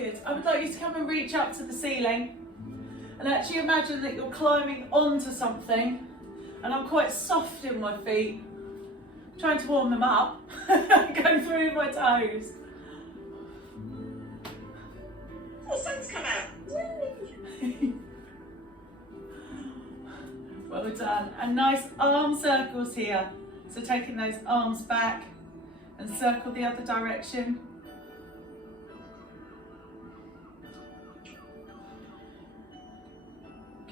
Good. I would like you to come and reach up to the ceiling and actually imagine that you're climbing onto something, and I'm quite soft in my feet, trying to warm them up, going through my toes. Oh, sun's come out. Well done. And nice arm circles here. So taking those arms back and circle the other direction.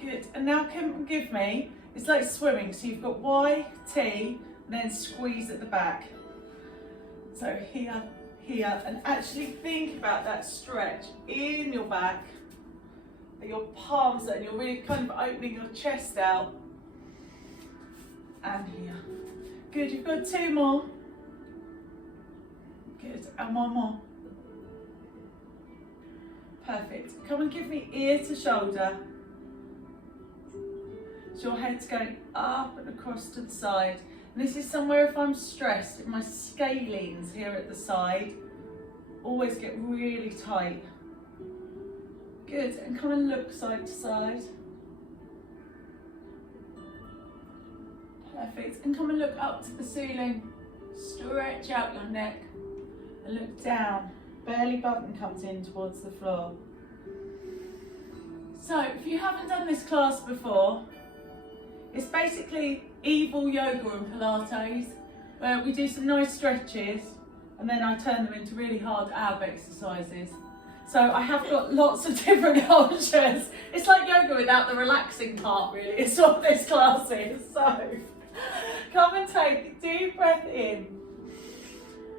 Good. And now come give me, it's like swimming. So you've got Y, T, and then squeeze at the back. So here, here, and actually think about that stretch in your back, your palms, and you're really kind of opening your chest out. And here. Good, you've got 2 more. Good, and 1 more. Perfect. Come and give me ear to shoulder. So your head's going up and across to the side. And this is somewhere if I'm stressed, my scalenes here at the side always get really tight. Good, and come and look side to side. Perfect, and come and look up to the ceiling. Stretch out your neck and look down. Belly button comes in towards the floor. So if you haven't done this class before, it's basically evil yoga and Pilates, where we do some nice stretches and then I turn them into really hard ab exercises. So I have got lots of different options. It's like yoga without the relaxing part, really. It's what this class is. So come and take a deep breath in.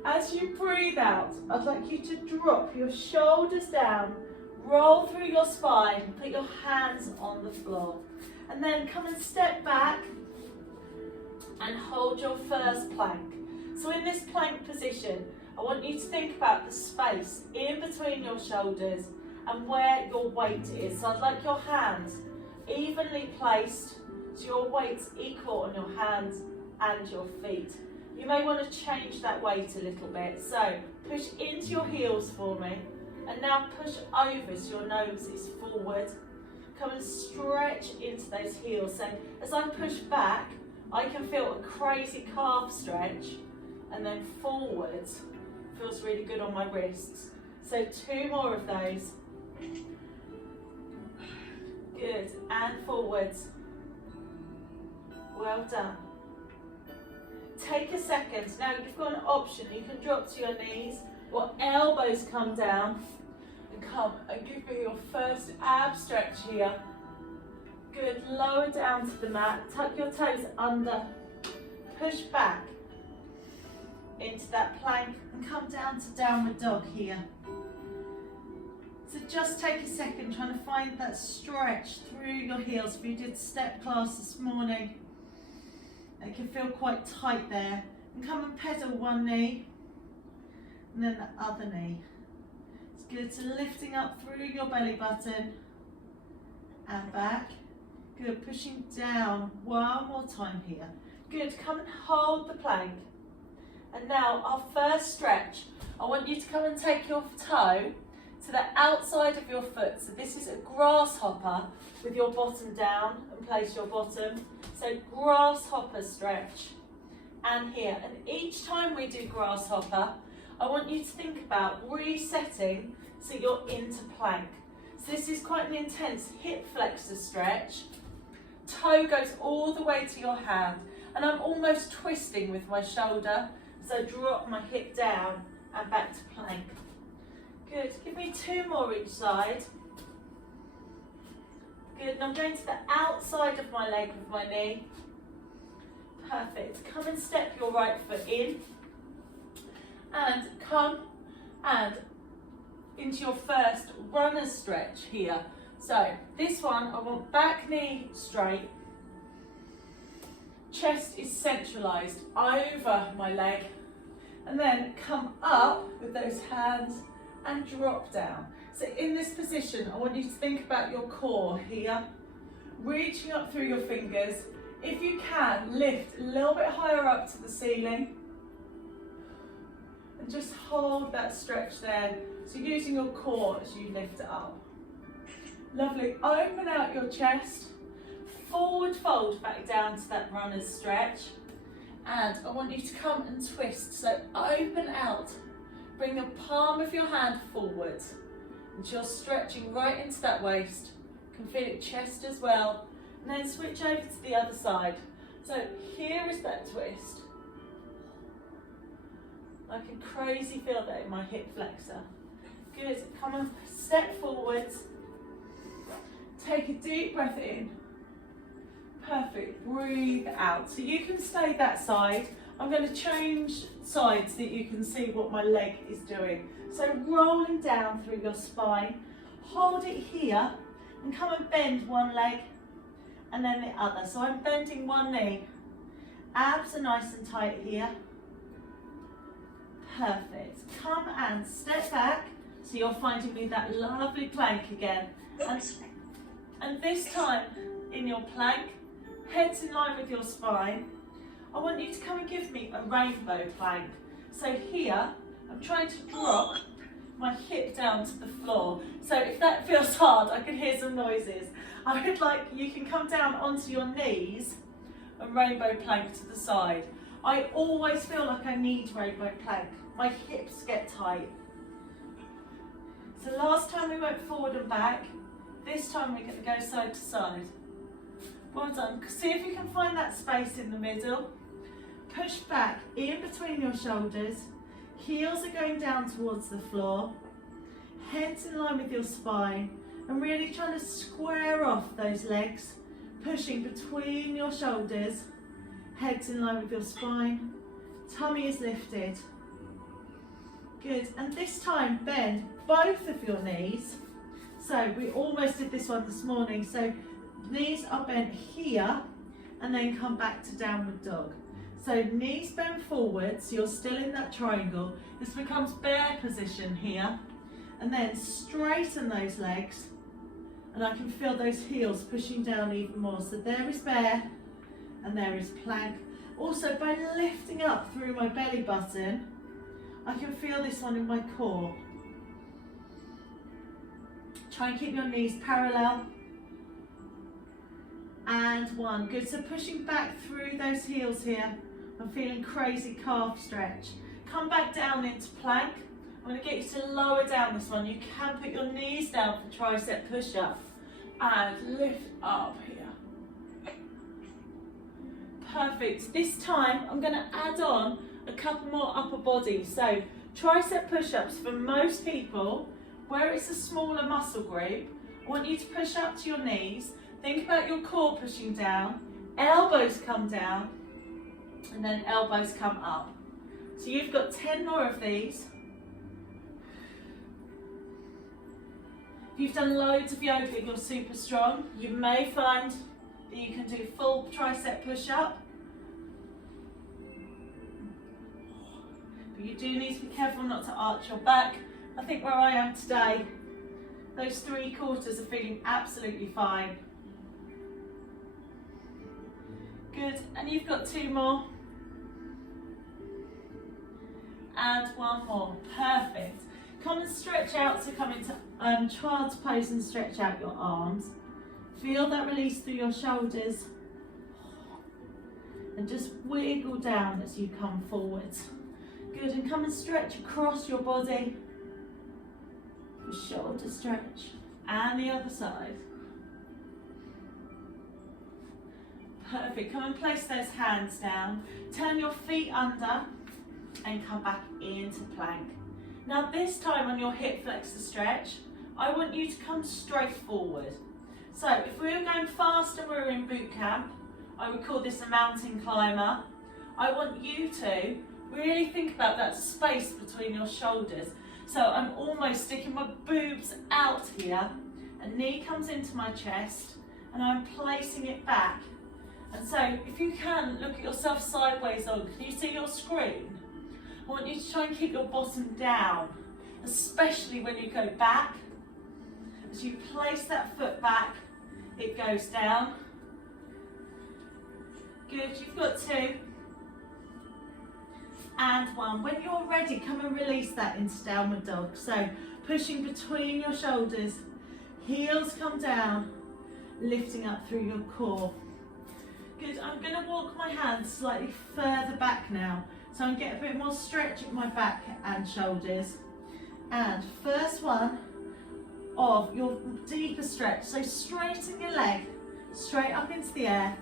As you breathe out, I'd like you to drop your shoulders down, roll through your spine, put your hands on the floor. And then come and step back and hold your first plank. So in this plank position, I want you to think about the space in between your shoulders and where your weight is. So I'd like your hands evenly placed, so your weight's equal on your hands and your feet. You may want to change that weight a little bit. So push into your heels for me, and now push over so your nose is forward. Come and stretch into those heels. So as I push back, I can feel a crazy calf stretch, and then forwards. Feels really good on my wrists. So 2 more of those. Good, and forwards. Well done. Take a second. Now you've got an option. You can drop to your knees or elbows come down. And come and give me your first ab stretch here. Good, lower down to the mat. Tuck your toes under. Push back into that plank and come down to downward dog here. So just take a second trying to find that stretch through your heels. If you did step class this morning, it can feel quite tight there. And come and pedal one knee and then the other knee. It's good. So lifting up through your belly button and back. Good, pushing down 1 more time here. Good, come and hold the plank. And now our first stretch, I want you to come and take your toe to the outside of your foot. So this is a grasshopper with your bottom down, and place your bottom. So grasshopper stretch. And here, and each time we do grasshopper, I want you to think about resetting so you're into plank. So this is quite an intense hip flexor stretch. Toe goes all the way to your hand, and I'm almost twisting with my shoulder. So drop my hip down and back to plank. Good, give me 2 more each side. Good, and I'm going to the outside of my leg with my knee. Perfect, come and step your right foot in. And come and into your first runner's stretch here. So this one, I want back knee straight. Chest is centralised over my leg. And then come up with those hands and drop down. So in this position, I want you to think about your core here, reaching up through your fingers. If you can, lift a little bit higher up to the ceiling. And just hold that stretch there. So using your core as you lift it up. Lovely. Open out your chest. Forward fold back down to that runner's stretch. And I want you to come and twist. So open out. Bring the palm of your hand forward. And you're stretching right into that waist. You can feel it chest as well. And then switch over to the other side. So here is that twist. I can crazy feel that in my hip flexor. Good. Come on, step forwards. Take a deep breath in. Perfect. Breathe out. So you can stay that side. I'm going to change sides so that you can see what my leg is doing. So rolling down through your spine. Hold it here and come and bend one leg and then the other. So I'm bending one knee. Abs are nice and tight here. Perfect. Come and step back. So you're finding me that lovely plank again. And this time in your plank, head's in line with your spine. I want you to come and give me a rainbow plank. So here, I'm trying to drop my hip down to the floor. So if that feels hard, I can hear some noises. I would like, you can come down onto your knees and rainbow plank to the side. I always feel like I need rainbow plank. My hips get tight. So last time we went forward and back, this time we're going to go side to side. Well done. See if you can find that space in the middle. Push back in between your shoulders. Heels are going down towards the floor. Head's in line with your spine. And really trying to square off those legs. Pushing between your shoulders. Head's in line with your spine. Tummy is lifted. Good. And this time bend both of your knees. So we almost did this one this morning. So knees are bent here and then come back to downward dog. So knees bend forward, so you're still in that triangle. This becomes bear position here. And then straighten those legs. And I can feel those heels pushing down even more. So there is bear and there is plank. Also by lifting up through my belly button, I can feel this one in my core. Try and keep your knees parallel. And one. Good. So pushing back through those heels here. I'm feeling crazy calf stretch. Come back down into plank. I'm going to get you to lower down this one. You can put your knees down for tricep push-up. And lift up here. Perfect. This time I'm going to add on a couple more upper bodies. So tricep push-ups for most people, where it's a smaller muscle group, I want you to push up to your knees. Think about your core pushing down. Elbows come down. And then elbows come up. So you've got 10 more of these. If you've done loads of yoga and you're super strong, you may find that you can do full tricep push-up. But you do need to be careful not to arch your back. I think where I am today, those 3/4 are feeling absolutely fine. Good, and you've got 2 more. And 1 more, perfect. Come and stretch out, so come into child's pose and stretch out your arms. Feel that release through your shoulders. And just wiggle down as you come forwards. Good, and come and stretch across your body. Shoulder stretch. And the other side. Perfect, come and place those hands down. Turn your feet under and come back into plank. Now this time on your hip flexor stretch, I want you to come straight forward. So if we were going fast and we were in boot camp, I would call this a mountain climber. I want you to really think about that space between your shoulders. So I'm almost sticking my boobs out here, a knee comes into my chest and I'm placing it back. And so if you can, look at yourself sideways on. Can you see your screen? I want you to try and keep your bottom down, especially when you go back. As you place that foot back, it goes down. Good, you've got 2. and 1. When you're ready, come and release that into downward dog. So pushing between your shoulders, heels come down, lifting up through your core. Good, I'm going to walk my hands slightly further back now. So I'm getting a bit more stretch at my back and shoulders. And first one of your deeper stretch. So straighten your leg, straight up into the air.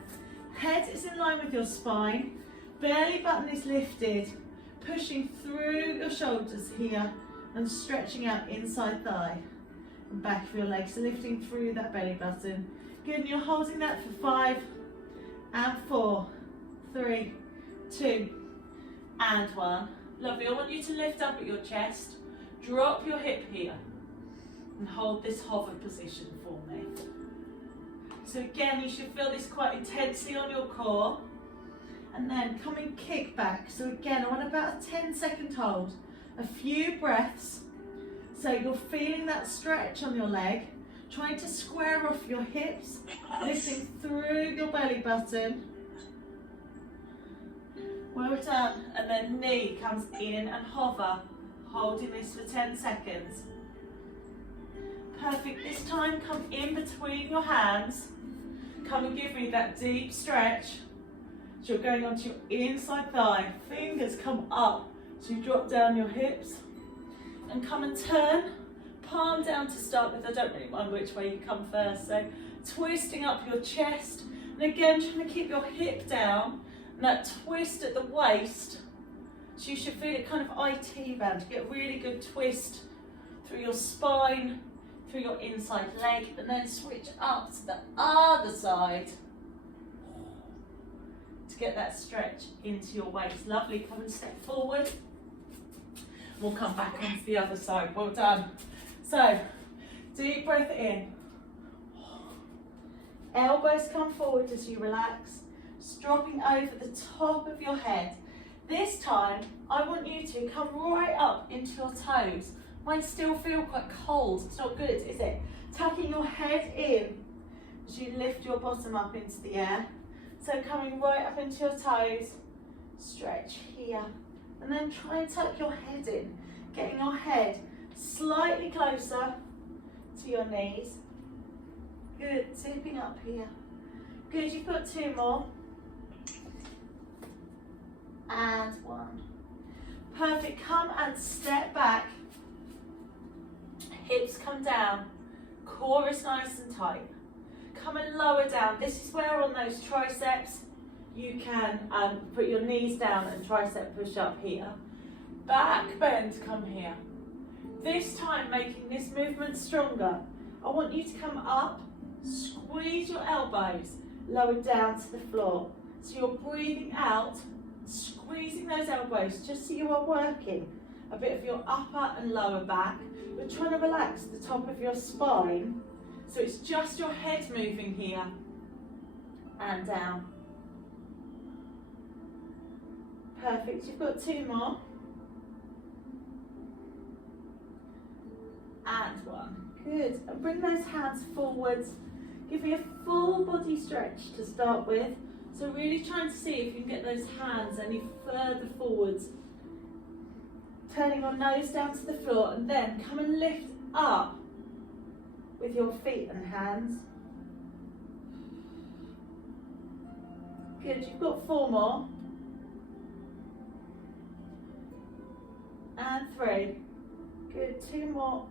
Head is in line with your spine. Belly button is lifted. Pushing through your shoulders here and stretching out inside thigh and back of your legs. So lifting through that belly button. Good, and you're holding that for 5 and 4, 3, 2, and 1. Lovely, I want you to lift up at your chest, drop your hip here, and hold this hover position for me. So again, you should feel this quite intensely on your core, and then come and kick back. So again, I want about a 10-second hold, a few breaths, so you're feeling that stretch on your leg, trying to square off your hips, lifting through your belly button. Well done, and then knee comes in and hover, holding this for 10 seconds. Perfect, this time come in between your hands, come and give me that deep stretch. So you're going onto your inside thigh, fingers come up, so you drop down your hips, and come and turn, palm down to start with. I don't really mind which way you come first, so twisting up your chest, and again trying to keep your hip down, and that twist at the waist, so you should feel it kind of IT band, to get a really good twist through your spine, through your inside leg, and then switch up to the other side to get that stretch into your waist. Lovely, come and step forward. We'll come back onto the other side. Well done. So, deep breath in. Elbows come forward as you relax, dropping over the top of your head. This time, I want you to come right up into your toes. Mine still feel quite cold. It's not good, is it? Tucking your head in as you lift your bottom up into the air. So coming right up into your toes, stretch here. And then try and tuck your head in, getting your head slightly closer to your knees. Good, zipping up here. Good, you've got 2 more. And 1. Perfect, come and step back. Hips come down, core is nice and tight. Come and lower down. This is where on those triceps you can put your knees down and tricep push up here. Back bend, come here. This time making this movement stronger. I want you to come up, squeeze your elbows, lower down to the floor. So you're breathing out, squeezing those elbows just so you are working a bit of your upper and lower back. We're trying to relax the top of your spine, so it's just your head moving here and down. Perfect, you've got 2 more. And 1. Good, and bring those hands forwards. Give me a full body stretch to start with. So really trying to see if you can get those hands any further forwards. Turning your nose down to the floor, and then come and lift up with your feet and hands. Good, you've got 4 more. And 3. Good, 2 more.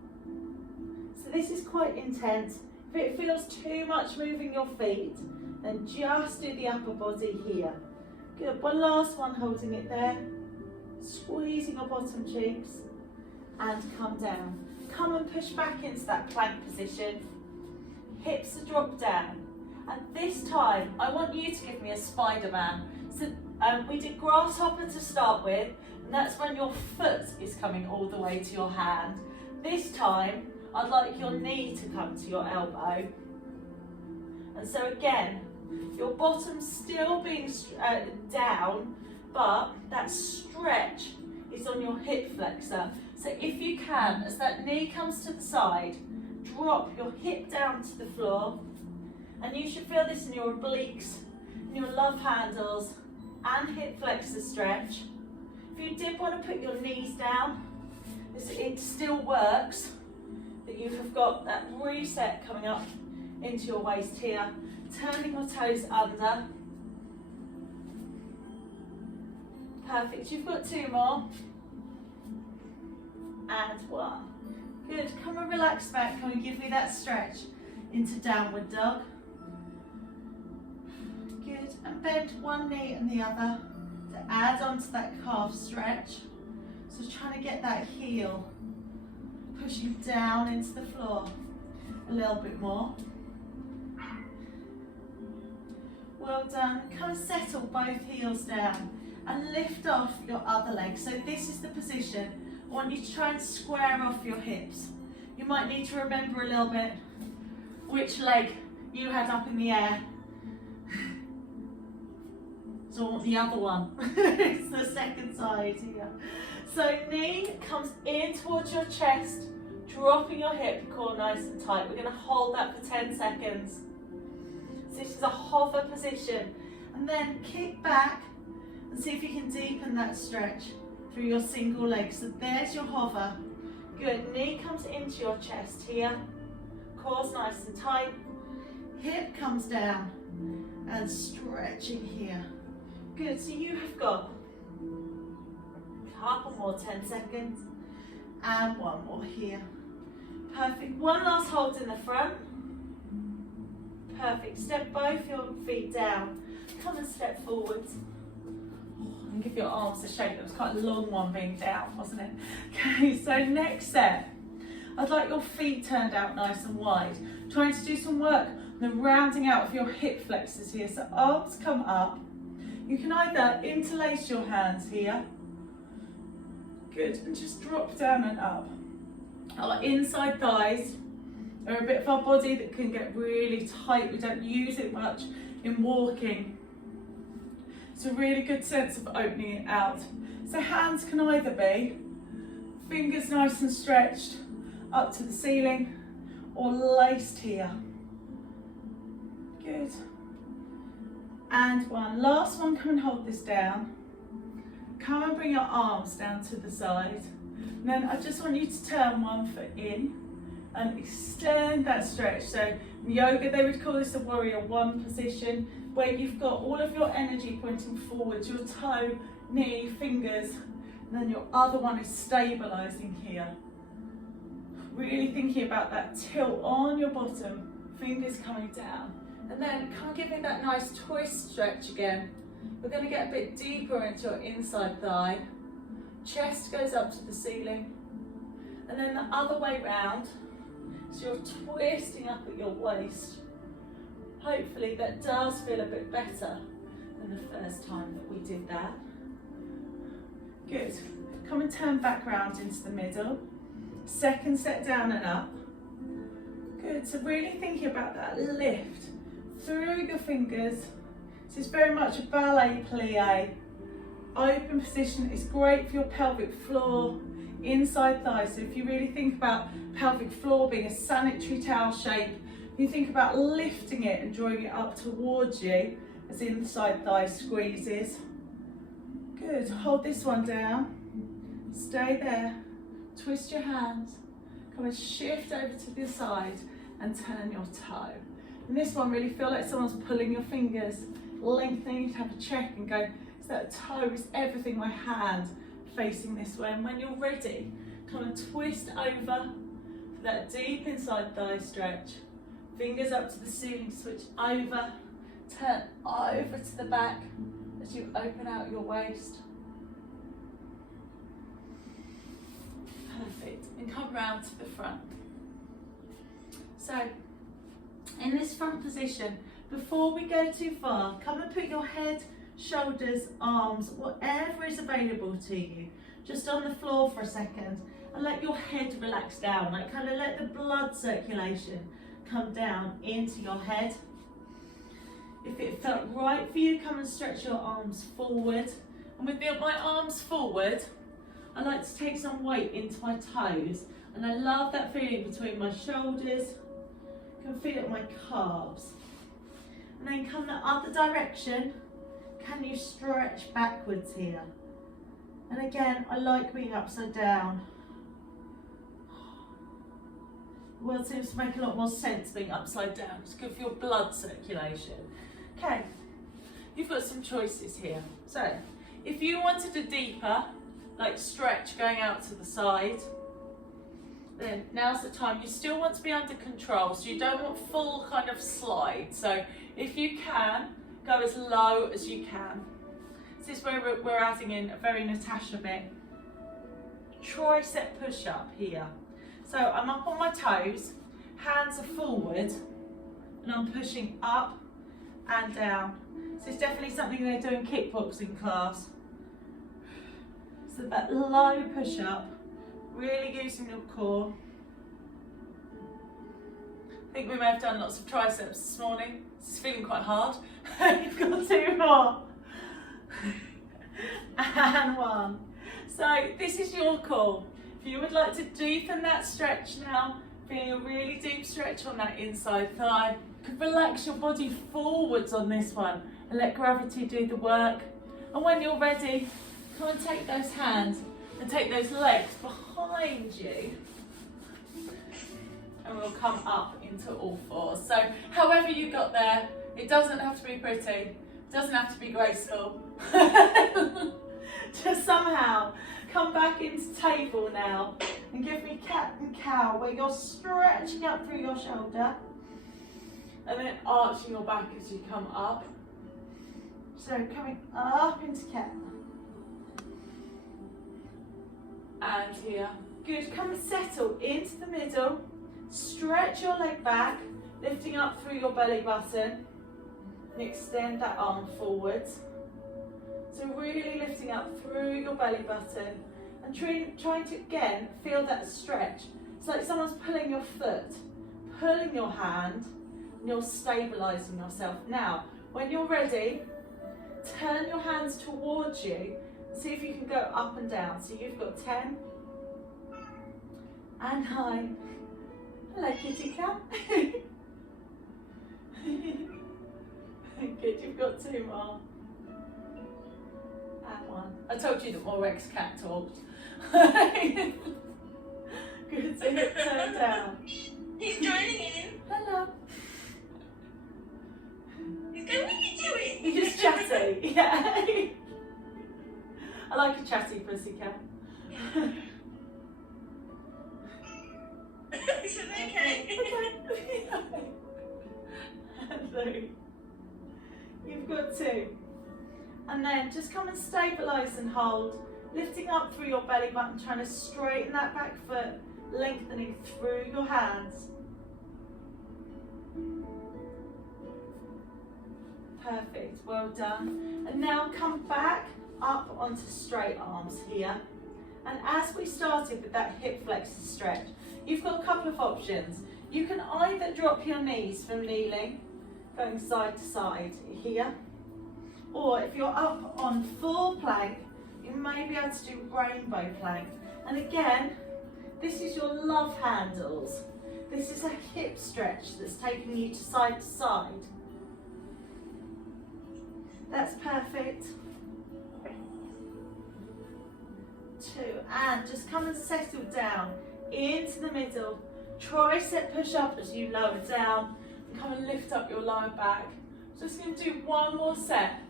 So this is quite intense. If it feels too much moving your feet, then just do the upper body here. Good, one last one, holding it there. Squeezing your bottom cheeks and come down. Come and push back into that plank position. Hips are dropped down. And this time, I want you to give me a Spider-Man. So we did Grasshopper to start with, and that's when your foot is coming all the way to your hand. This time, I'd like your knee to come to your elbow. And so again, your bottom's still being down, but that stretch is on your hip flexor. So if you can, as that knee comes to the side, drop your hip down to the floor, and you should feel this in your obliques, in your love handles, and hip flexor stretch. If you did want to put your knees down, it still works, that you have got that reset coming up into your waist here, turning your toes under. Perfect, you've got 2 more. And 1. Good, come and relax back, come and give me that stretch into downward dog. Good, and bend one knee and the other to add on to that calf stretch. So trying to get that heel pushing down into the floor a little bit more. Well done. Come and settle both heels down and lift off your other leg. So this is the position. I want you to try and square off your hips. You might need to remember a little bit which leg you had up in the air. So the other one. It's the second side here. So knee comes in towards your chest, dropping your hip core nice and tight. We're going to hold that for 10 seconds. So this is a hover position. And then kick back and see if you can deepen that stretch through your single leg. So there's your hover. Good. Knee comes into your chest here. Core's nice and tight. Hip comes down and stretching here. Good. So you have got a couple more, 10 seconds. And 1 more here. Perfect. One last hold in the front. Perfect. Step both your feet down. Come and step forwards. And give your arms a shake. That was quite a long one being down, wasn't it? Okay, so next set. I'd like your feet turned out nice and wide. Trying to do some work on the rounding out of your hip flexors here. So arms come up. You can either interlace your hands here. Good, and just drop down and up. Our inside thighs are a bit of our body that can get really tight. We don't use it much in walking. It's a really good sense of opening it out. So hands can either be fingers nice and stretched up to the ceiling or laced here. Good. And 1. Last one, come and hold this down. Come and bring your arms down to the side. And then I just want you to turn one foot in and extend that stretch. So in yoga, they would call this a warrior 1 position, where you've got all of your energy pointing forwards, your toe, knee, fingers, and then your other one is stabilizing here. Really thinking about that tilt on your bottom, fingers coming down. And then come give me that nice twist stretch again. We're going to get a bit deeper into your inside thigh. Chest goes up to the ceiling. And then the other way round. So you're twisting up at your waist. Hopefully that does feel a bit better than the first time that we did that. Good. Come and turn back round into the middle. Second set down and up. Good. So really thinking about that lift through your fingers. This is very much a ballet plie. Open position is great for your pelvic floor, inside thigh. So if you really think about pelvic floor being a sanitary towel shape, you think about lifting it and drawing it up towards you as inside thigh squeezes. Good, hold this one down. Stay there, twist your hands. Come and shift over to the side and turn your toe. And this one, really feel like someone's pulling your fingers, lengthening to have a check and go, is that toe, is everything my hand facing this way? And when you're ready, come and twist over for that deep inside thigh stretch. Fingers up to the ceiling, switch over, turn over to the back as you open out your waist. Perfect, and come round to the front. So, in this front position, before we go too far, come and put your head, shoulders, arms, whatever is available to you, just on the floor for a second, and let your head relax down, like kind of let the blood circulation come down into your head. If it felt right for you, come and stretch your arms forward. And with my arms forward, I like to take some weight into my toes. And I love that feeling between my shoulders. You can feel it in my calves. And then come the other direction. Can you stretch backwards here? And again, I like being upside down. The world seems to make a lot more sense being upside down. It's good for your blood circulation. Okay, you've got some choices here. So, if you wanted a deeper, like stretch going out to the side, then now's the time. You still want to be under control, so you don't want full kind of slide. So, if you can, go as low as you can. This is where we're adding in a very Natasha bit. Tricep push-up here. So I'm up on my toes, hands are forward, and I'm pushing up and down. So it's definitely something they do in kickboxing class. So that low push-up, really using your core. I think we may have done lots of triceps this morning. This is feeling quite hard. You've got 2 more. And 1. So this is your call. If you would like to deepen that stretch now, feeling a really deep stretch on that inside thigh, you can relax your body forwards on this one and let gravity do the work. And when you're ready, come and take those hands and take those legs behind you, and we'll come up into all fours. So however you got there, it doesn't have to be pretty, it doesn't have to be graceful. Just somehow come back into table now and give me cat and cow, where you're stretching up through your shoulder and then arching your back as you come up. So coming up into cat. And here. Good, come and settle into the middle. Stretch your leg back, lifting up through your belly button, and extend that arm forwards. So really lifting up through your belly button and trying to again feel that stretch. It's like someone's pulling your foot, pulling your hand, and you're stabilising yourself. Now, when you're ready, turn your hands towards you. See if you can go up and down. So you've got 10 and 9. Hello, kitty cat. Good, you've got 2 more. And 1. I told you that more Rex cat talked. Good, so hip turn down. He's joining in. Hello. He's going, what are you doing? He's just chatty, yeah. I like a chatty pussycat. Is it okay? Okay. And 3. You've got 2. And then just come and stabilise and hold, lifting up through your belly button, trying to straighten that back foot, lengthening through your hands. Perfect, well done. And now come back up onto straight arms here. And as we started with that hip flexor stretch, you've got a couple of options. You can either drop your knees from kneeling, going side to side here, or if you're up on full plank, you may be able to do rainbow plank. And again, this is your love handles. This is a hip stretch that's taking you to side to side. That's perfect. 2, and just come and settle down into the middle. Tricep push up as you lower down, and come and lift up your lower back. Just going to do 1 more set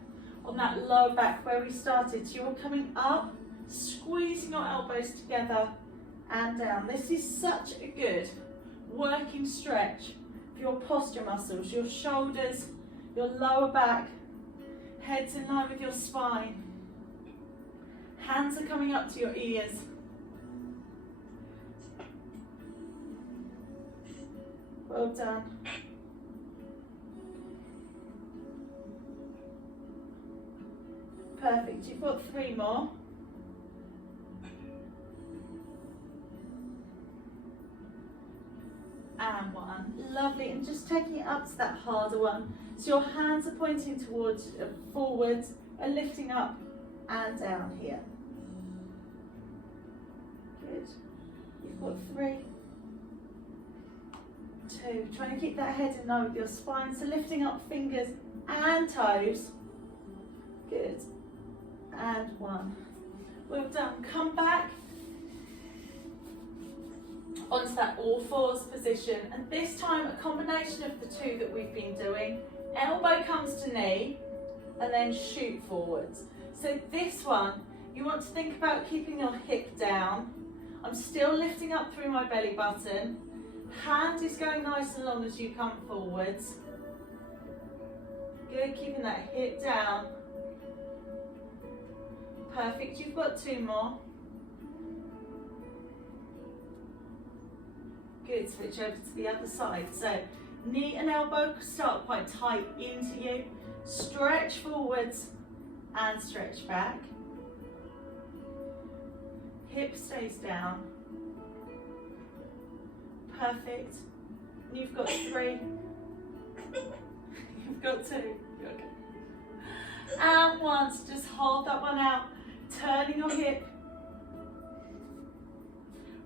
on that lower back where we started. So you're coming up, squeezing your elbows together and down. This is such a good working stretch for your posture muscles, your shoulders, your lower back, head's in line with your spine. Hands are coming up to your ears. Well done. Perfect, you've got 3 more. And 1, lovely, and just taking it up to that harder one. So your hands are pointing towards forwards and lifting up and down here. Good, you've got 3, 2, trying to keep that head in line with your spine, so lifting up fingers and toes. Good, and 1. Well done. Come back onto that all fours position, and this time a combination of the two that we've been doing. Elbow comes to knee and then shoot forwards. So this one, you want to think about keeping your hip down. I'm still lifting up through my belly button. Hand is going nice and long as you come forwards. Good, keeping that hip down. Perfect, you've got two more. Good, switch over to the other side. So knee and elbow start quite tight into you. Stretch forwards and stretch back. Hip stays down. Perfect. You've got three. You've got two. You're okay. And once, just hold that one out. Turning your hip.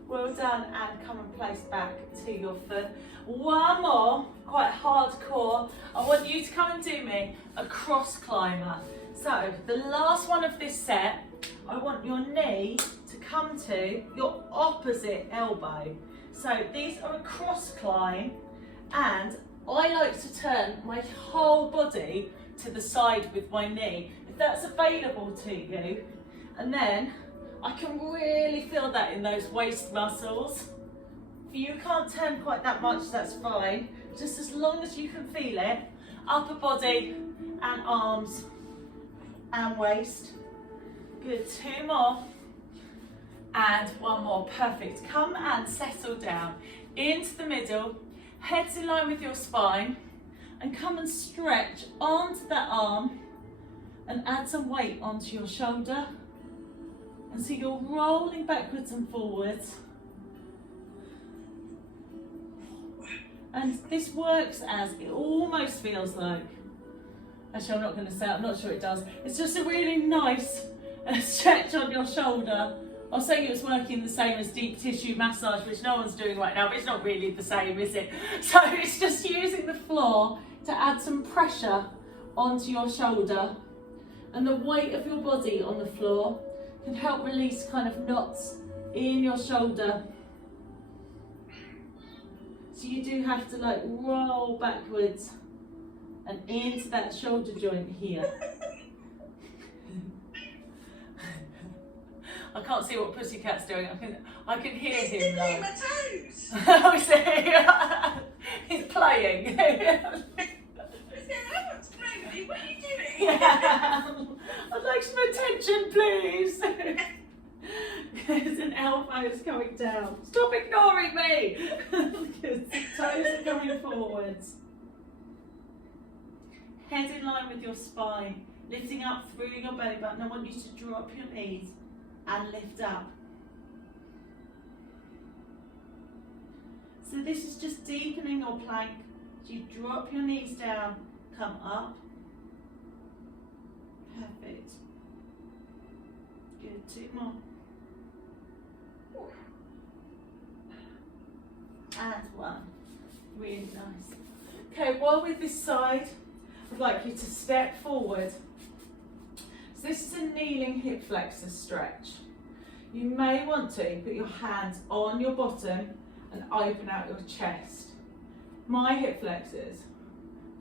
Well done, and come and place back to your foot. One more, quite hardcore. I want you to come and do me a cross climber. So the last one of this set, I want your knee to come to your opposite elbow. So these are a cross climb, and I like to turn my whole body to the side with my knee, if that's available to you. And then I can really feel that in those waist muscles. If you can't turn quite that much, that's fine. Just as long as you can feel it. Upper body and arms and waist. Good, two more. And one more, perfect. Come and settle down into the middle. Head's in line with your spine. And come and stretch onto that arm and add some weight onto your shoulder. And so you're rolling backwards and forwards. And this works as, it almost feels like, actually I'm not going to say, I'm not sure it does. It's just a really nice stretch on your shoulder. I was saying it was working the same as deep tissue massage, which no one's doing right now, but it's not really the same, is it? So it's just using the floor to add some pressure onto your shoulder. And the weight of your body on the floor can help release kind of knots in your shoulder. So you do have to like roll backwards and into that shoulder joint here. I can't see what Pussycat's doing. I can hear him though. My toes. Oh, see, he's playing. What are you doing? Yeah. I'd like some attention, please. Because an elbow is coming down. Stop ignoring me. Because the toes are coming forwards. Head in line with your spine, lifting up through your belly button. I want you to drop your knees and lift up. So this is just deepening your plank. So you drop your knees down, come up. Perfect. Good, two more. And one. Really nice. Okay, while with this side, I'd like you to step forward. So this is a kneeling hip flexor stretch. You may want to put your hands on your bottom and open out your chest. My hip flexors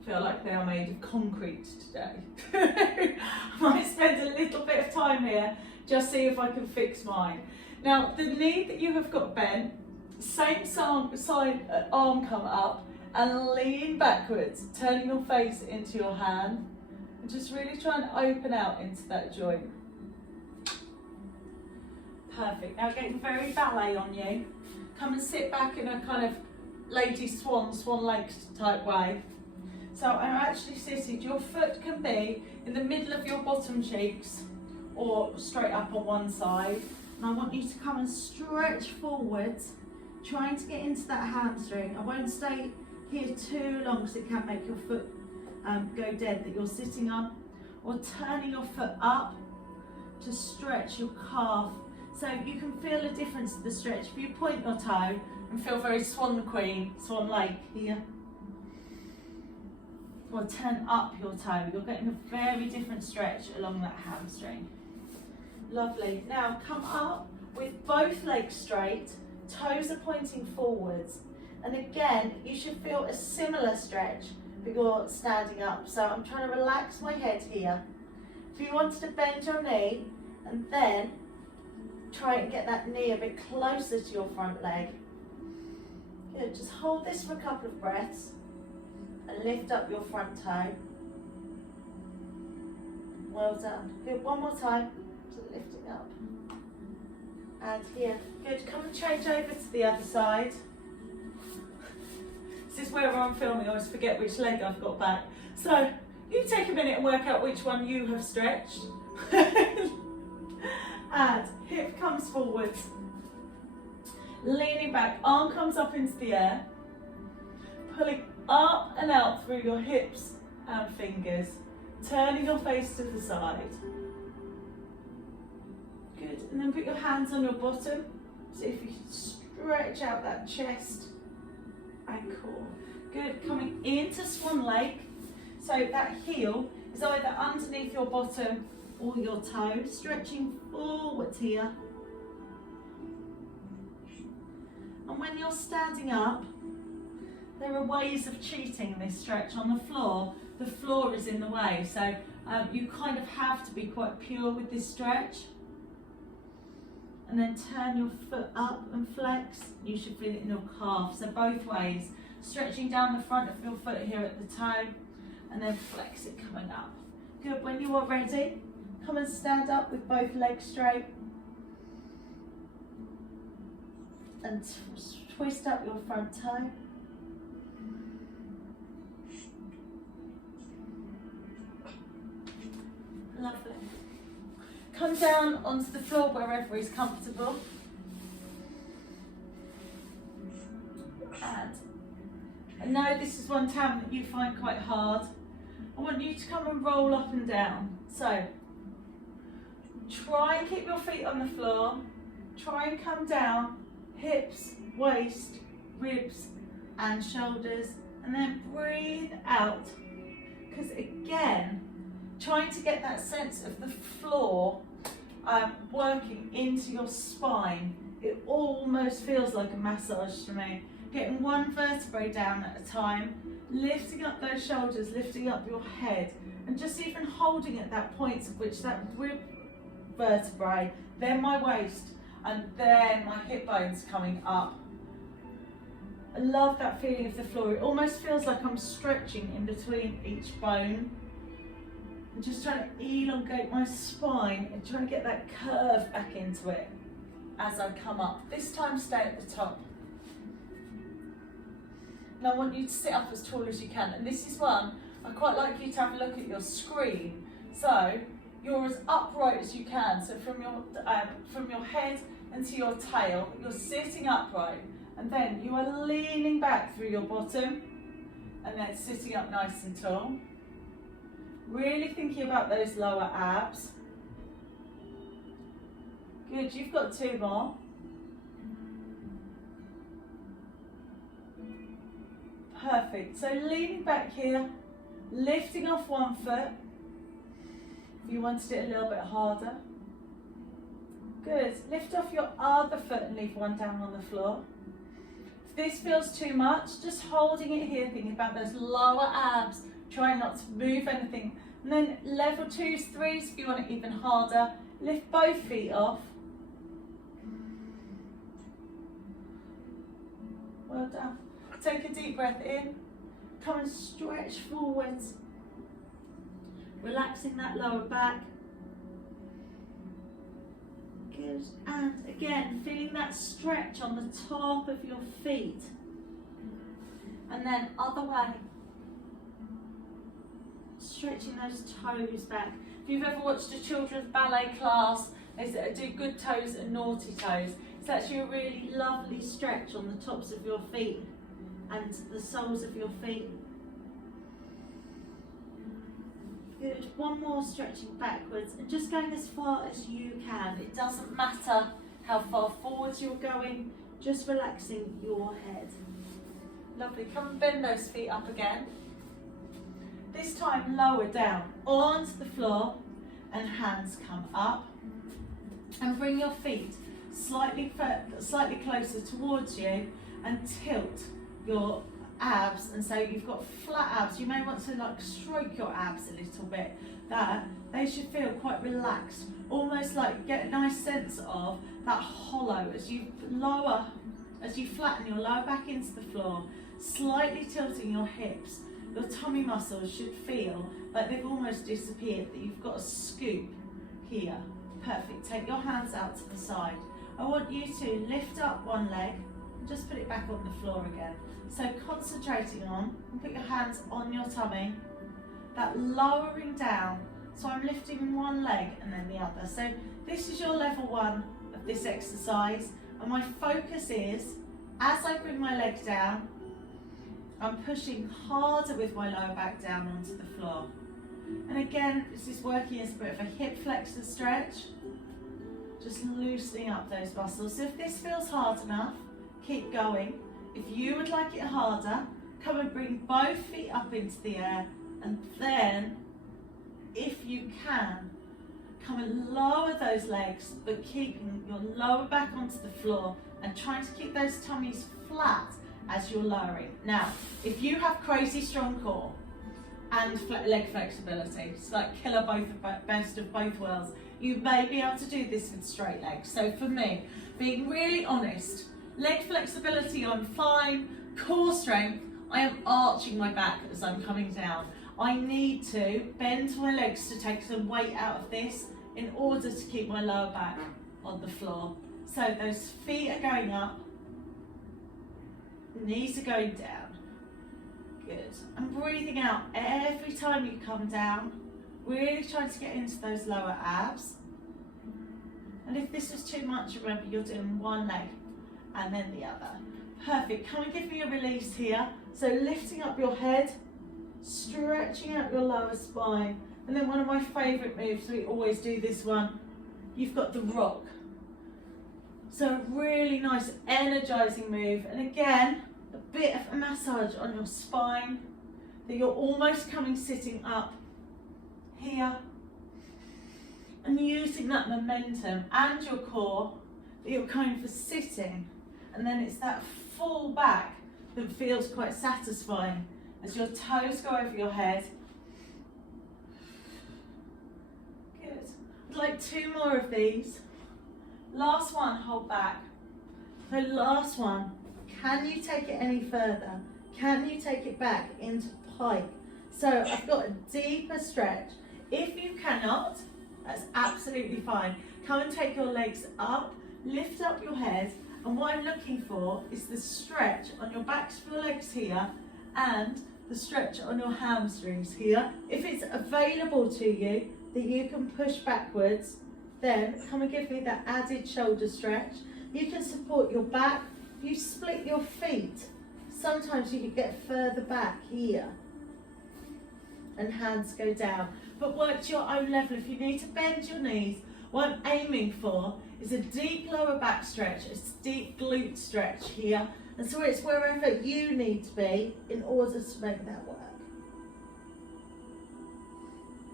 feel like they are made of concrete today. I might spend a little bit of time here, just see if I can fix mine. Now, the knee that you have got bent, same side arm come up and lean backwards, turning your face into your hand. And just really try and open out into that joint. Perfect. Now getting very ballet on you. Come and sit back in a kind of lady swan legs type way. So I'm actually sitting, your foot can be in the middle of your bottom cheeks or straight up on one side. And I want you to come and stretch forwards, trying to get into that hamstring. I won't stay here too long because it can make your foot go dead that you're sitting on. Or turning your foot up to stretch your calf. So you can feel a difference in the stretch. If you point your toe and feel very swan queen, swan lake here. Or turn up your toe, you're getting a very different stretch along that hamstring. Lovely. Now come up with both legs straight, toes are pointing forwards. And again, you should feel a similar stretch if you're standing up. So I'm trying to relax my head here. If you wanted to bend your knee and then try and get that knee a bit closer to your front leg. Good, just hold this for a couple of breaths and lift up your front toe. Well done. Good, one more time. So lifting up. And here. Good, come and change over to the other side. This is where I'm filming, I always forget which leg I've got back. So, you take a minute and work out which one you have stretched. And hip comes forward. Leaning back, arm comes up into the air. Pulling up and out through your hips and fingers. Turning your face to the side. Good, and then put your hands on your bottom. See if you can stretch out that chest and core. Good, coming into Swan Lake. So that heel is either underneath your bottom or your toes, stretching forward here. And when you're standing up, there are ways of cheating this stretch on the floor. The floor is in the way, so you kind of have to be quite pure with this stretch. And then turn your foot up and flex. You should feel it in your calf, so both ways. Stretching down the front of your foot here at the toe, and then flex it coming up. Good, when you are ready, come and stand up with both legs straight. And twist up your front toe. Lovely. Come down onto the floor wherever is comfortable. And I know this is one tam that you find quite hard. I want you to come and roll up and down. So, try and keep your feet on the floor. Try and come down, hips, waist, ribs and shoulders. And then breathe out. Because again, trying to get that sense of the floor working into your spine. It almost feels like a massage to me. Getting one vertebrae down at a time, lifting up those shoulders, lifting up your head, and just even holding at that point of which that rib vertebrae, then my waist, and then my hip bones coming up. I love that feeling of the floor. It almost feels like I'm stretching in between each bone. I'm just trying to elongate my spine and trying to get that curve back into it as I come up. This time stay at the top. And I want you to sit up as tall as you can. And this is one, I quite like you to have a look at your screen. So you're as upright as you can. So from your head and to your tail, you're sitting upright. And then you are leaning back through your bottom and then sitting up nice and tall. Really thinking about those lower abs. Good, you've got two more. Perfect, so leaning back here, lifting off one foot. If you wanted it a little bit harder. Good, lift off your other foot and leave one down on the floor. If this feels too much, just holding it here, thinking about those lower abs. Try not to move anything. And then level 2s, 3s, if you want it even harder, lift both feet off. Well done. Take a deep breath in. Come and stretch forwards. Relaxing that lower back. Good. And again, feeling that stretch on the top of your feet. And then other way. Stretching those toes back. If you've ever watched a children's ballet class, they do good toes and naughty toes. It's actually a really lovely stretch on the tops of your feet and the soles of your feet. Good. One more stretching backwards and just going as far as you can. It doesn't matter how far forwards you're going, just relaxing your head. Lovely. Come and bend those feet up again. This time lower down onto the floor and hands come up. And bring your feet slightly closer towards you and tilt your abs, and so you've got flat abs. You may want to like stroke your abs a little bit. That they should feel quite relaxed, almost like get a nice sense of that hollow as you flatten your lower back into the floor, slightly tilting your hips. Your tummy muscles should feel like they've almost disappeared, that you've got a scoop here. Perfect. Take your hands out to the side. I want you to lift up one leg and just put it back on the floor again. So concentrating on, and put your hands on your tummy, that lowering down. So I'm lifting one leg and then the other. So this is your level 1 of this exercise, and my focus is, as I bring my leg down, I'm pushing harder with my lower back down onto the floor. And again, this is working as a bit of a hip flexor stretch, just loosening up those muscles. So if this feels hard enough, keep going. If you would like it harder, come and bring both feet up into the air, and then, if you can, come and lower those legs, but keeping your lower back onto the floor and trying to keep those tummies flat as you're lowering. Now, if you have crazy strong core and leg flexibility, it's like best of both worlds, you may be able to do this with straight legs. So for me, being really honest, leg flexibility, I'm fine. Core strength, I am arching my back as I'm coming down. I need to bend my legs to take some weight out of this in order to keep my lower back on the floor. So those feet are going up, knees are going down. Good. And breathing out every time you come down, really trying to get into those lower abs. And if this is too much, remember you're doing one leg and then the other. Perfect. Come and give me a release here. So lifting up your head, stretching out your lower spine, and then one of my favourite moves, we always do this one, you've got the rock. So a really nice energizing move, and again a bit of a massage on your spine, that you're almost coming sitting up here, and using that momentum and your core, that you're going for sitting, and then it's that full back that feels quite satisfying as your toes go over your head. Good. I'd like 2 more of these. Last one, hold back. So last one, can you take it any further? Can you take it back into pike? So I've got a deeper stretch. If you cannot, that's absolutely fine. Come and take your legs up, lift up your head, and what I'm looking for is the stretch on your backs of your legs here and the stretch on your hamstrings here. If it's available to you that you can push backwards, then come and give me that added shoulder stretch. You can support your back. If you split your feet, sometimes you can get further back here and hands go down. But work to your own level. If you need to bend your knees, what I'm aiming for is a deep lower back stretch, a deep glute stretch here. And so it's wherever you need to be in order to make that work.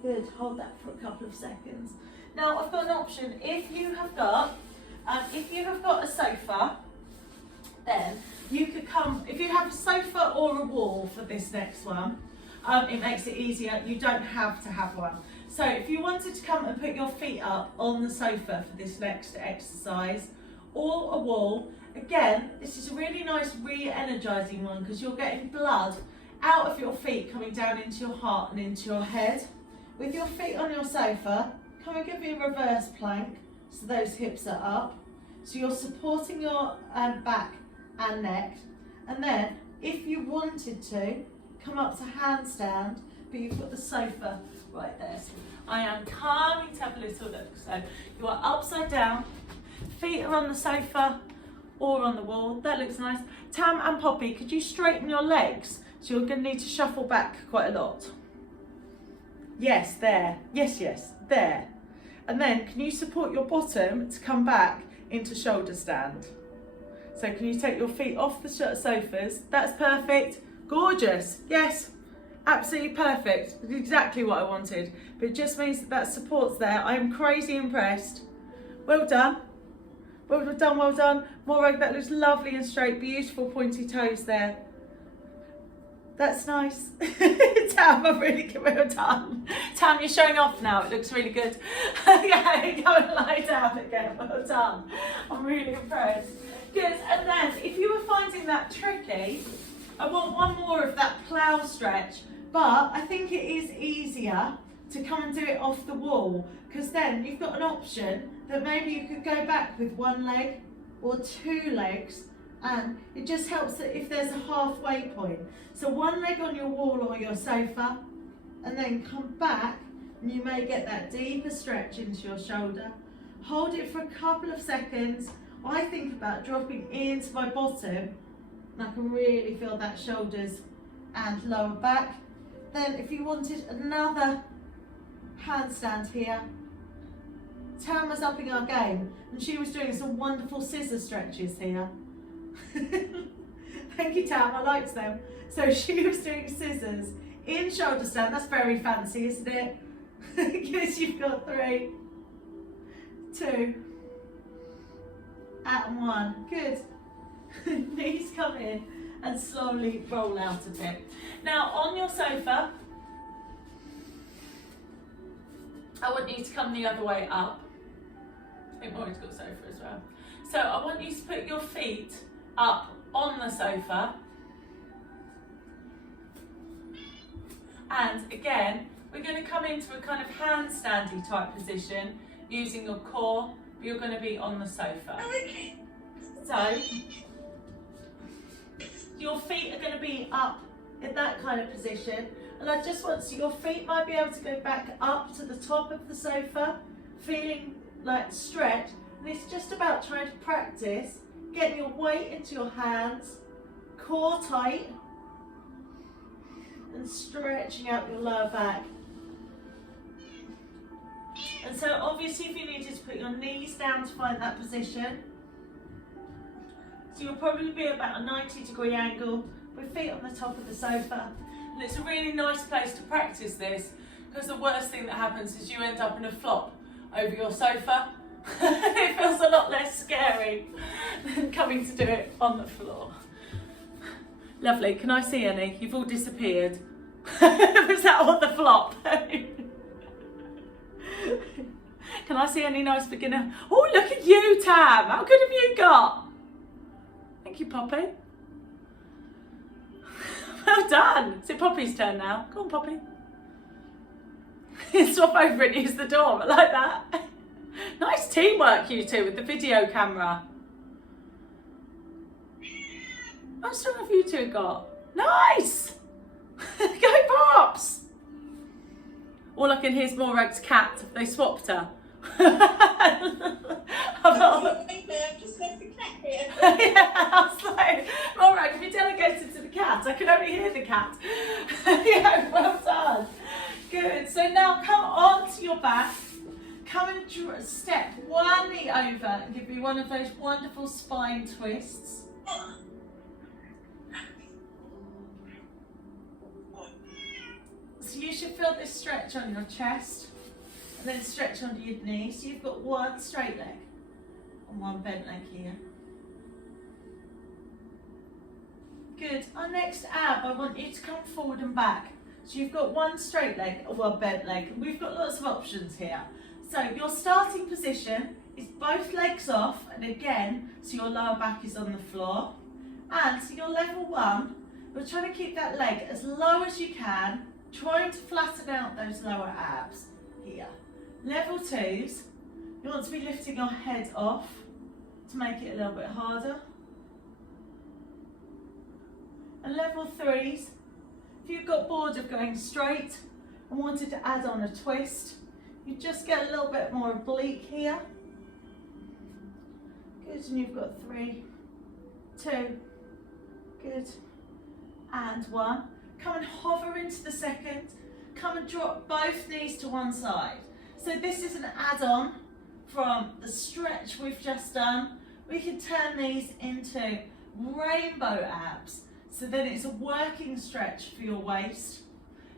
Good, hold that for a couple of seconds. Now I've got an option. If you have got a sofa, then you could come, if you have a sofa or a wall for this next one, it makes it easier. You don't have to have one. So if you wanted to come and put your feet up on the sofa for this next exercise, or a wall, again, this is a really nice re-energizing one because you're getting blood out of your feet coming down into your heart and into your head. With your feet on your sofa, come and give me a reverse plank so those hips are up. So you're supporting your back and neck. And then, if you wanted to, come up to handstand, but you've got the sofa right there. So I am coming to have a little look. So you are upside down, feet are on the sofa or on the wall. That looks nice. Tam and Poppy, could you straighten your legs? So you're going to need to shuffle back quite a lot. Yes, there. Yes, yes, there. And then can you support your bottom to come back into shoulder stand? So can you take your feet off the sofas? That's perfect. Gorgeous. Yes, absolutely perfect. Exactly what I wanted. But it just means that support's there. I am crazy impressed Well done. Well done, well done. Morag, that looks lovely and straight. Beautiful pointy toes there. That's nice. Tam, I'm really good. Well done. Tam, you're showing off now. It looks really good. Yeah, go and lie down again. Well done. I'm really impressed. Good. And then, if you were finding that tricky, I want one more of that plough stretch. But I think it is easier to come and do it off the wall, because then you've got an option that maybe you could go back with one leg or two legs, and it just helps that if there's a halfway point. So one leg on your wall or your sofa, and then come back, and you may get that deeper stretch into your shoulder. Hold it for a couple of seconds. I think about dropping into my bottom, and I can really feel that shoulders and lower back. Then if you wanted another handstand here, Tam was upping our game, and she was doing some wonderful scissor stretches here. Thank you, Tam, I liked them. So she was doing scissors in shoulder stand. That's very fancy, isn't it? Because you've got 3, 2, and 1. Good. Knees come in and slowly roll out a bit. Now on your sofa, I want you to come the other way up. I think Maureen's got a sofa as well. So I want you to put your feet up on the sofa. And again, we're going to come into a kind of handstandy type position using your core, but you're going to be on the sofa. So your feet are going to be up in that kind of position. And I just want your feet might be able to go back up to the top of the sofa, feeling like stretch. And it's just about trying to practice getting your weight into your hands, core tight, and stretching out your lower back. And so obviously if you needed to put your knees down to find that position, so you'll probably be about a 90-degree angle with feet on the top of the sofa. And it's a really nice place to practice this, because the worst thing that happens is you end up in a flop over your sofa. It feels a lot less scary than coming to do it on the floor. Lovely. Can I see any? You've all disappeared. Was that all the flop? Can I see any nice beginner? Oh, look at you, Tam. How good have you got? Thank you, Poppy. Well done. Is it Poppy's turn now? Go on, Poppy. Swap over and use the door. I like that. Nice teamwork, you two, with the video camera. How strong have you two got? Nice! Go Pops! All I can hear is Morag's cat. They swapped her. I've just left the cat here. Yeah, I was like, Morag, have you delegated to the cat? I can only hear the cat. Yeah, well done. Good. So now come onto your back. Come and step one knee over and give me one of those wonderful spine twists. So you should feel this stretch on your chest and then stretch under your knees. So you've got one straight leg and one bent leg here. Good. Our next ab, I want you to come forward and back. So you've got one straight leg and one bent leg. We've got lots of options here. So your starting position is both legs off, and again, so your lower back is on the floor. And so your level 1, we're trying to keep that leg as low as you can, trying to flatten out those lower abs here. Level 2s, you want to be lifting your head off to make it a little bit harder. And level 3s, if you've got bored of going straight and wanted to add on a twist, you just get a little bit more oblique here. Good, and you've got 3, 2, good, and 1. Come and hover into the second. Come and drop both knees to one side. So this is an add-on from the stretch we've just done. We can turn these into rainbow abs. So then it's a working stretch for your waist.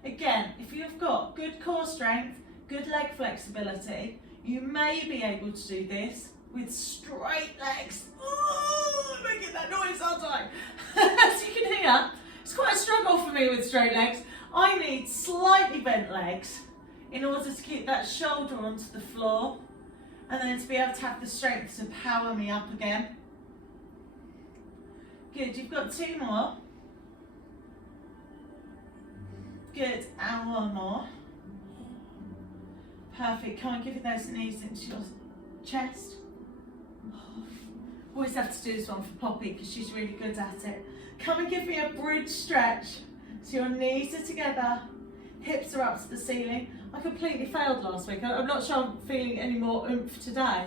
Again, if you've got good core strength, good leg flexibility, You may be able to do this with straight legs. Ooh, I'm making that noise, aren't I? As you can hear, it's quite a struggle for me with straight legs. I need slightly bent legs in order to keep that shoulder onto the floor and then to be able to have the strength to power me up again. Good, you've got 2 more. Good, and 1 more. Perfect, come on, give it those knees into your chest. Always have to do this one for Poppy because she's really good at it. Come and give me a bridge stretch. So your knees are together, hips are up to the ceiling. I completely failed last week. I'm not sure I'm feeling any more oomph today.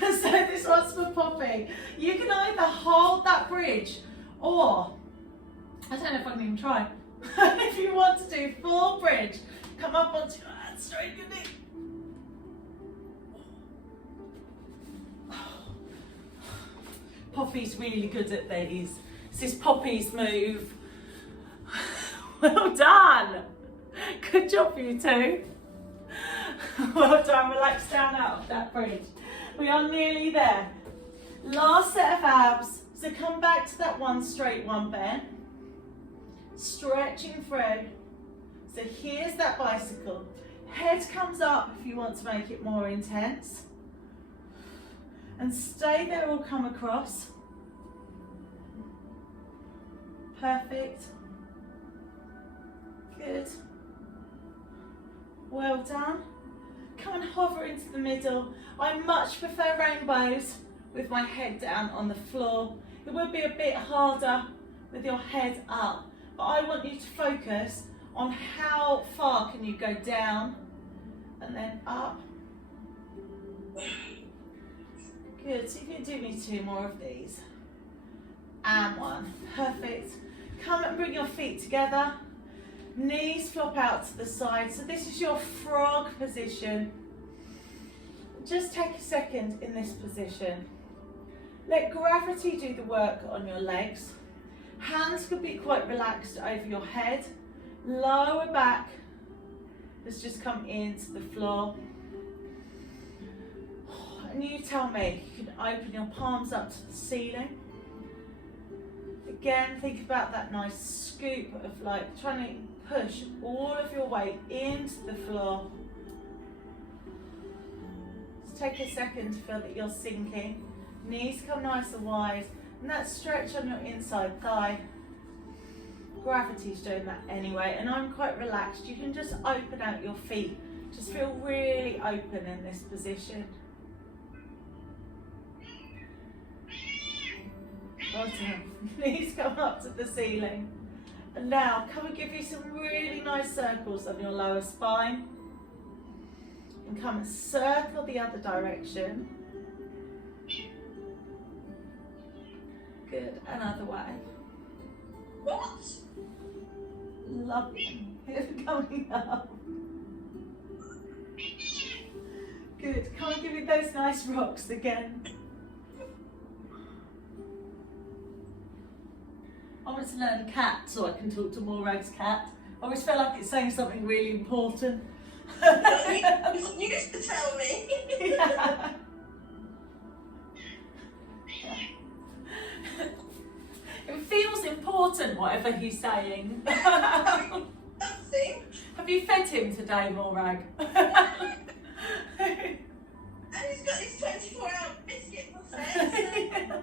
So this one's for Poppy. You can either hold that bridge or, I don't know if I can even try. If you want to do full bridge, come up onto your hands, straighten your knee. Poppy's really good at these. This is Poppy's move. Well done. Good job, you two. Well done. Relax down out of that bridge. We are nearly there. Last set of abs. So come back to that one straight, one bent. Stretching through. So here's that bicycle. Head comes up if you want to make it more intense. And stay there or come across. Perfect. Good. Well done. Come and hover into the middle. I much prefer rainbows with my head down on the floor. It would be a bit harder with your head up, but I want you to focus on how far can you go down and then up. Good, so you can do me 2 more of these. And 1, perfect. Come and bring your feet together. Knees flop out to the side. So this is your frog position. Just take a second in this position. Let gravity do the work on your legs. Hands could be quite relaxed over your head. Lower back has just come into the floor. And you tell me, you can open your palms up to the ceiling. Again, think about that nice scoop of like trying to push all of your weight into the floor. Just take a second to feel that you're sinking. Knees come nice and wide, and that stretch on your inside thigh. Gravity's doing that anyway, and I'm quite relaxed. You can just open out your feet. Just feel really open in this position. Well done. Knees come up to the ceiling. And now, come and give you some really nice circles on your lower spine. And come and circle the other direction. Good, another way. What? Lovely. Coming up. Good, come and give me those nice rocks again. I want to learn cat so I can talk to Morag's cat. I always feel like it's saying something really important. You used to tell me. Yeah. It feels important, whatever he's saying. Nothing. Have you fed him today, Morag? And he's got his 24-hour biscuit buffet.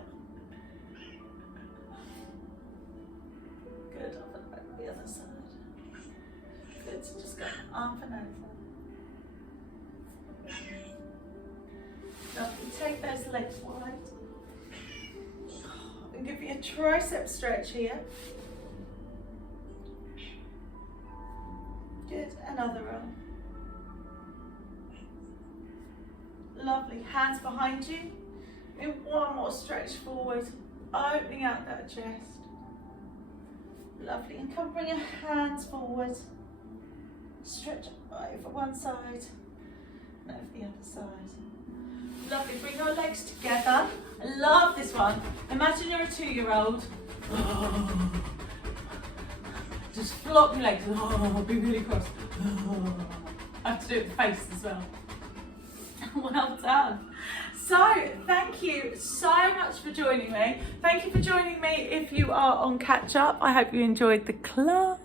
Good, I'll put back the other side. Good, so just go up and over. Lovely, take those legs wide. And give you a tricep stretch here. Good, another one. Lovely, hands behind you. And one more stretch forward, opening out that chest. Lovely, and come bring your hands forward. Stretch over one side and over the other side. Lovely, bring your legs together. I love this one. Imagine you're a 2-year-old. Just flop your legs. Be really cross. I have to do it with the face as well. Well done. So thank you so much for joining me. Thank you for joining me if you are on catch up. I hope you enjoyed the class.